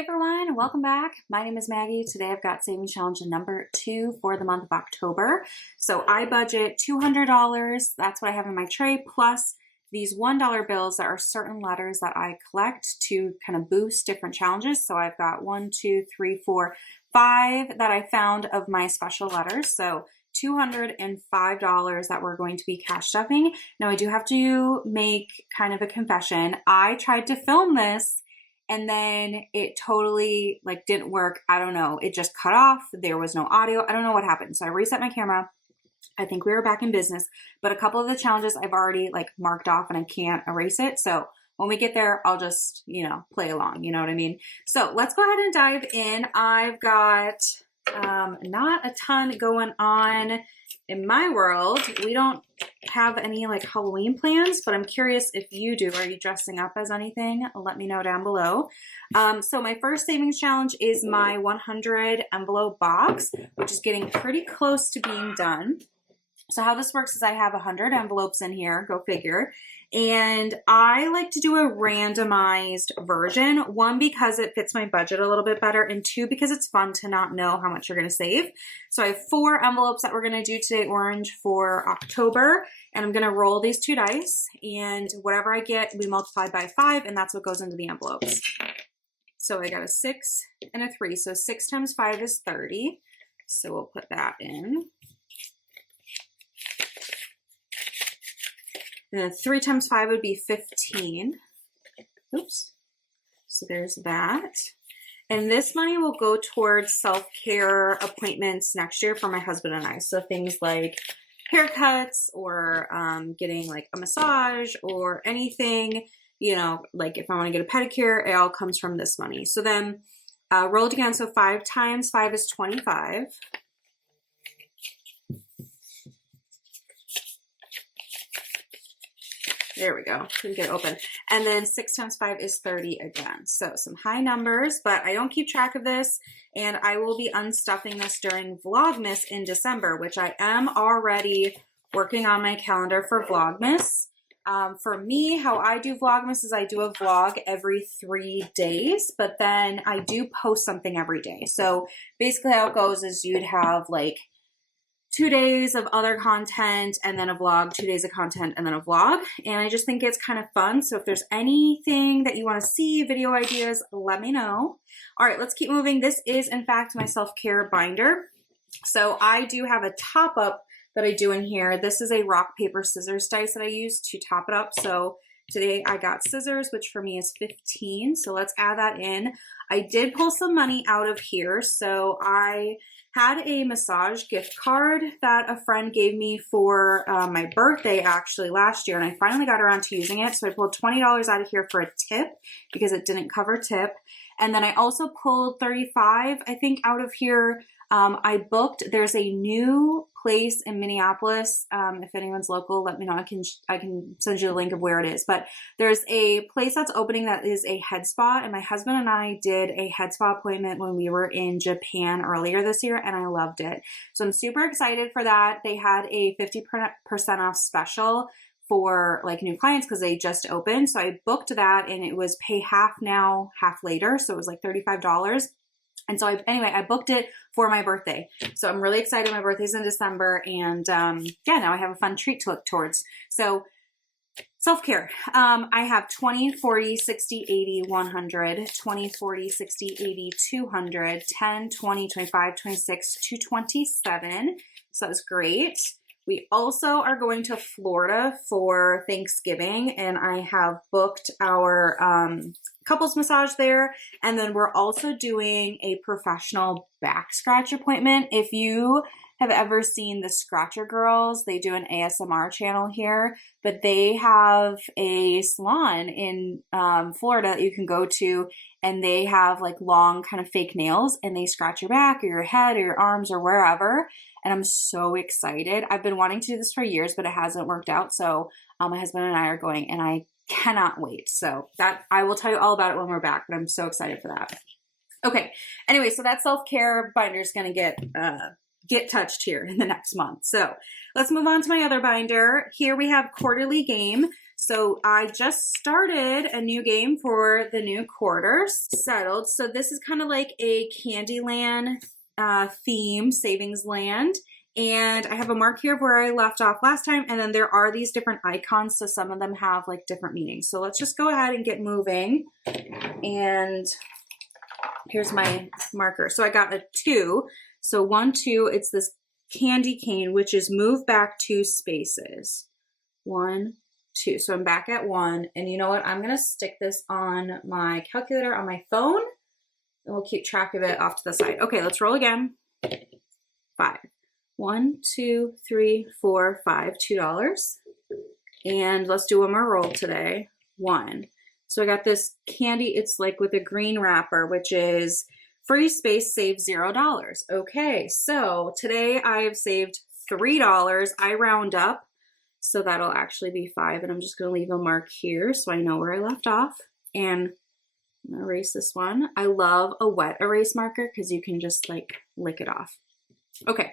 Hey everyone, welcome back. My name is Maggie. Today I've got savings challenge number 2 for the month of October. So I budget $200. That's what I have in my tray, plus these $1 bills that are certain letters that I collect to kind of boost different challenges. So I've got 1, 2, 3, 4, 5 that I found of my special letters. So $205 that we're going to be cash stuffing. Now I do have to make kind of a confession. I tried to film this and then it totally didn't work. I don't know. It just cut off. There was no audio. I don't know what happened. So I reset my camera. I think we were back in business, but a couple of the challenges I've already marked off and I can't erase it. So when we get there, I'll just, play along. You know what I mean? So let's go ahead and dive in. I've got not a ton going on in my world. We don't have any Halloween plans, but I'm curious if you do. Are you dressing up as anything? Let me know down below. So my first savings challenge is my 100 envelope box, which is getting pretty close to being done. So how this works is I have 100 envelopes in here, go figure. And I like to do a randomized version. 1, because it fits my budget a little bit better, and 2, because it's fun to not know how much you're gonna save. So I have 4 envelopes that we're gonna do today, orange, for October. And I'm gonna roll these 2 dice, and whatever I get, we multiply by 5, and that's what goes into the envelopes. So I got a 6 and a 3. So 6 times 5 is 30. So we'll put that in. And then 3 times 5 would be 15. Oops. So there's that. And this money will go towards self-care appointments next year for my husband and I. So things like haircuts or getting a massage or anything, if I want to get a pedicure, it all comes from this money. So then roll it again. So 5 times 5 is 25. There we go. We can get it open. And then 6 times 5 is 30 again. So some high numbers, but I don't keep track of this. And I will be unstuffing this during Vlogmas in December, which I am already working on my calendar for Vlogmas. For me, how I do Vlogmas is I do a vlog every 3 days, but then I do post something every day. So basically how it goes is you'd have 2 days of other content and then a vlog, 2 days of content and then a vlog. And I just think it's kind of fun. So if there's anything that you want to see, video ideas, let me know. All right, let's keep moving. This is in fact my self-care binder. So I do have a top up that I do in here. This is a rock, paper, scissors dice that I use to top it up. So today I got scissors, which for me is 15. So let's add that in. I did pull some money out of here. So I had a massage gift card that a friend gave me for my birthday actually last year, and I finally got around to using it. So I pulled $20 out of here for a tip because it didn't cover tip. And then I also pulled 35, I think, out of here. I booked, there's a new place in Minneapolis. If anyone's local, let me know. I can send you the link of where it is. But there's a place that's opening that is a head spa. And my husband and I did a head spa appointment when we were in Japan earlier this year, and I loved it. So I'm super excited for that. They had a 50% off special for new clients because they just opened. So I booked that, and it was pay half now, half later. So it was $35. And so I booked it for my birthday. So I'm really excited. My birthday's in December, and yeah, now I have a fun treat to look towards. So self-care. I have 20, 40, 60, 80, 100, 20, 40, 60, 80, 200, 10, 20, 25, 26, 227. So that's great. We also are going to Florida for Thanksgiving, and I have booked our couples massage there. And then we're also doing a professional back scratch appointment. If you have ever seen the Scratcher Girls, they do an ASMR channel here, but they have a salon in Florida that you can go to, and they have long kind of fake nails, and they scratch your back or your head or your arms or wherever. And I'm so excited. I've been wanting to do this for years, but it hasn't worked out. So my husband and I are going, and I cannot wait. So that I will tell you all about it when we're back, but I'm so excited for that. Okay. Anyway, so that self-care binder is going to get touched here in the next month. So let's move on to my other binder. Here we have quarterly game. So I just started a new game for the new quarter, settled. So this is kind of like a Candyland theme, Savings Land. And I have a mark here where I left off last time. And then there are these different icons. So some of them have like different meanings. So let's just go ahead and get moving. And here's my marker. So I got a 2. So 1, 2, it's this candy cane, which is move back 2 spaces. 1, 2. So I'm back at 1. And you know what? I'm going to stick this on my calculator on my phone. And we'll keep track of it off to the side. Okay, let's roll again. 5. 1, 2, 3, 4, 5. $2. And let's do one more roll today. 1. So I got this candy. It's like with a green wrapper, which is free space, save $0. Okay, so today I have saved $3. I round up, so that'll actually be 5. And I'm just going to leave a mark here so I know where I left off. And I'm going to erase this one. I love a wet erase marker because you can just like lick it off. Okay.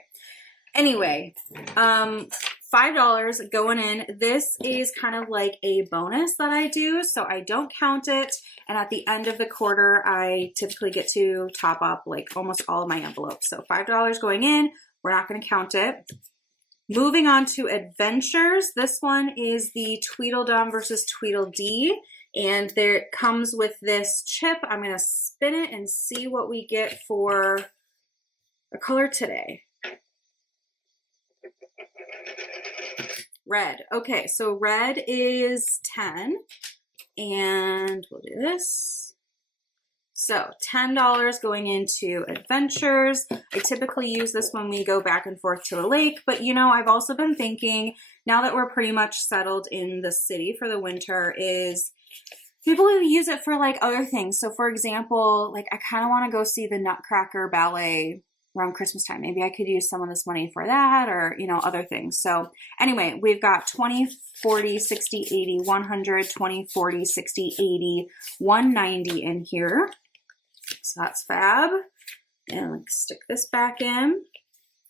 Anyway, $5 going in. This is kind of like a bonus that I do, so I don't count it. And at the end of the quarter, I typically get to top up like almost all of my envelopes. So $5 going in. We're not going to count it. Moving on to adventures. This one is the Tweedledum versus Tweedledee. And there it comes with this chip. I'm going to spin it and see what we get for a color today. Red. Okay, so red is 10. And we'll do this. So $10 going into adventures. I typically use this when we go back and forth to the lake, but you know, I've also been thinking now that we're pretty much settled in the city for the winter is people who use it for like other things. So for example, like I kind of want to go see the Nutcracker Ballet around Christmas time. Maybe I could use some of this money for that or, you know, other things. So anyway, we've got 20, 40, 60, 80, 100, 20, 40, 60, 80, 190 in here. So that's fab. And let's stick this back in.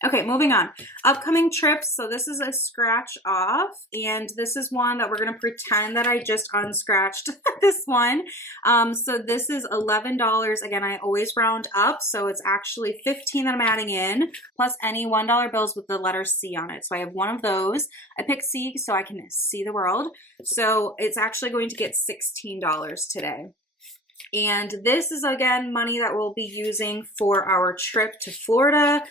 Okay, moving on. Upcoming trips. So this is a scratch off, and this is one that we're going to pretend that I just unscratched this one. So this is $11. Again, I always round up, so it's actually $15 that I'm adding in, plus any $1 bills with the letter C on it. So I have one of those. I picked C so I can see the world. So it's actually going to get $16 today. And this is, again, money that we'll be using for our trip to Florida.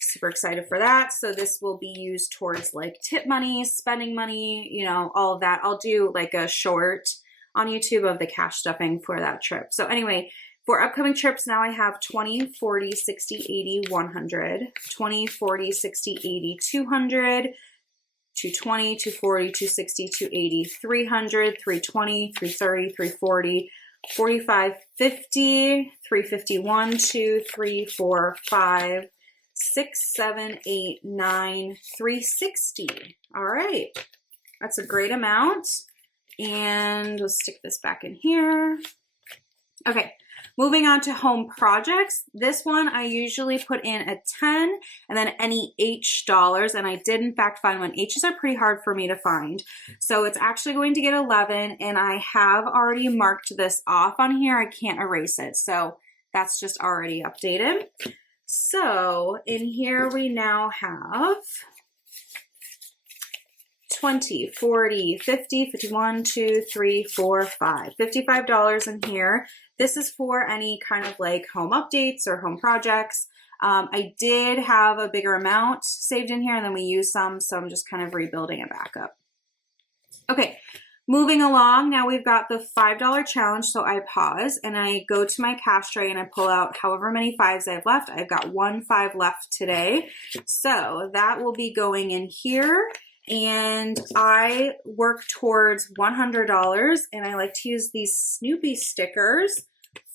Super excited for that. So this will be used towards like tip money, spending money, you know, all of that. I'll do like a short on YouTube of the cash stuffing for that trip. So anyway, for upcoming trips, now I have 20, 40, 60, 80, 100, 20, 40, 60, 80, 200, 220, 240, 260, 280, 300, 320, 330, 340, 45, 50, 351, 2, 3, 4, 5, 6, 7, 8, 9, 360. All right. That's a great amount. And we'll stick this back in here. Okay. Moving on to home projects. This one I usually put in a 10 and then any H dollars. And I did in fact find one. H's are pretty hard for me to find. So it's actually going to get 11, and I have already marked this off on here. I can't erase it. So that's just already updated. So in here we now have 20, 40, 50, 51, 2, 3, 4, 5. $55 in here. This is for any kind of like home updates or home projects. I did have a bigger amount saved in here and then we used some, so I'm just kind of rebuilding it back up. Okay. Moving along, now we've got the $5 challenge, so I pause and I go to my cash tray and I pull out however many 5s I have left. I've got 1 5 left today, so that will be going in here, and I work towards $100, and I like to use these Snoopy stickers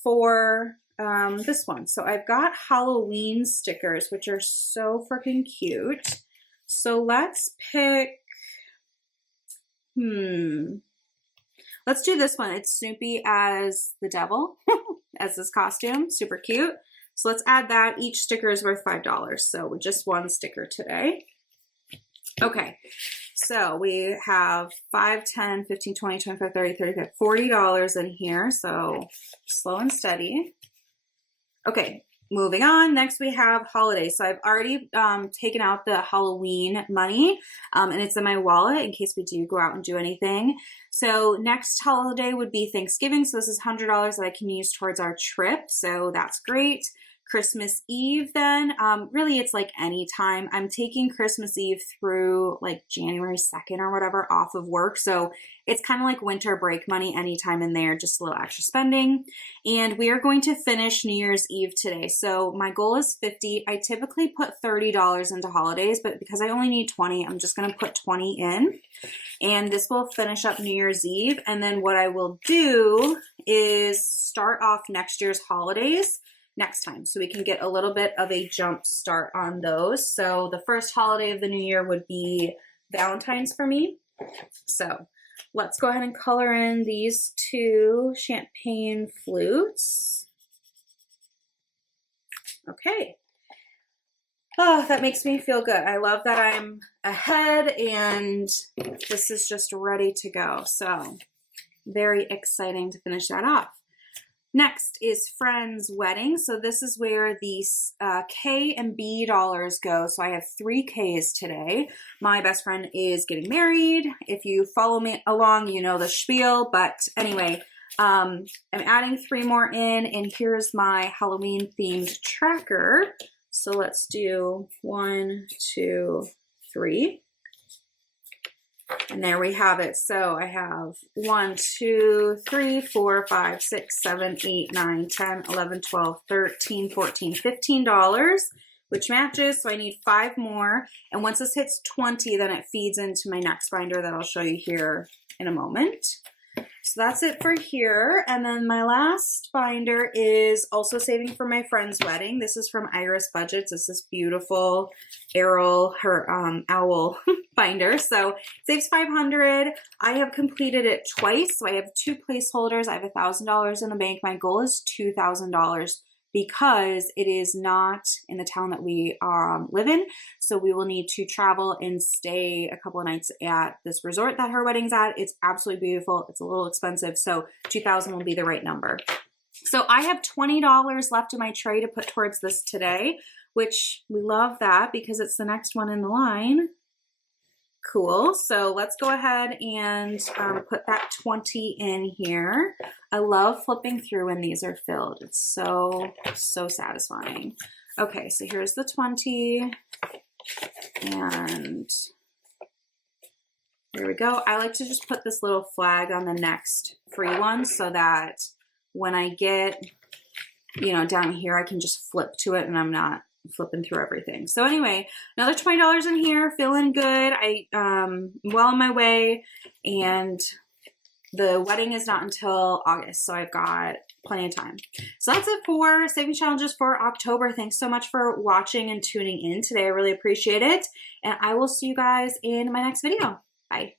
for this one. So I've got Halloween stickers, which are so freaking cute. So let's pick let's do this one. It's Snoopy as the devil, as this costume. Super cute. So let's add that. Each sticker is worth $5. So just one sticker today. Okay. So we have $5, $10, $15, $20, $25, $30, $35, $40 in here. So slow and steady. Okay, moving on. Next we have holidays. So I've already taken out the Halloween money and it's in my wallet in case we do go out and do anything. So next holiday would be Thanksgiving. So this is $100 that I can use towards our trip. So that's great. Christmas Eve then, really it's like any time. I'm taking Christmas Eve through like January 2nd or whatever off of work. So it's kind of like winter break money anytime in there, just a little extra spending. And we are going to finish New Year's Eve today. So my goal is 50. I typically put $30 into holidays, but because I only need 20, I'm just going to put 20 in. And this will finish up New Year's Eve. And then what I will do is start off next year's holidays next time, so we can get a little bit of a jump start on those. So the first holiday of the new year would be Valentine's for me. So let's go ahead and color in these two champagne flutes. Okay. Oh, that makes me feel good. I love that I'm ahead and this is just ready to go. So very exciting to finish that off. Next is friends' wedding. So this is where these K and B dollars go. So I have 3 Ks today. My best friend is getting married. If you follow me along, you know the spiel. But anyway, I'm adding 3 more in, and here's my Halloween themed tracker. So let's do 1, 2, 3. And there we have it. So I have 1, 2, 3, 4, 5, 6, 7, 8, 9, 10, 11, 12, 13, 14, $15, which matches. So I need 5 more. And once this hits 20, then it feeds into my next binder that I'll show you here in a moment. So that's it for here. And then my last binder is also saving for my friend's wedding. This is from Iris Budgets. It's this beautiful Errol, her owl binder. So saves $500. I have completed it twice. So I have 2 placeholders. I have $1,000 in the bank. My goal is $2,000 because it is not in the town that we live in. So we will need to travel and stay a couple of nights at this resort that her wedding's at. It's absolutely beautiful. It's a little expensive. So $2,000 will be the right number. So I have $20 left in my tray to put towards this today, which we love that because it's the next one in the line. Cool. So let's go ahead and put that 20 in here. I love flipping through when these are filled. It's so satisfying. Okay, so here's the 20. And there we go. I like to just put this little flag on the next free one so that when I get, you know, down here, I can just flip to it and I'm not flipping through everything. So anyway, another $20 in here, feeling good. I'm well on my way, and the wedding is not until August, so I've got plenty of time. So that's it for saving challenges for October. Thanks so much for watching and tuning in today. I really appreciate it, and I will see you guys in my next video. Bye.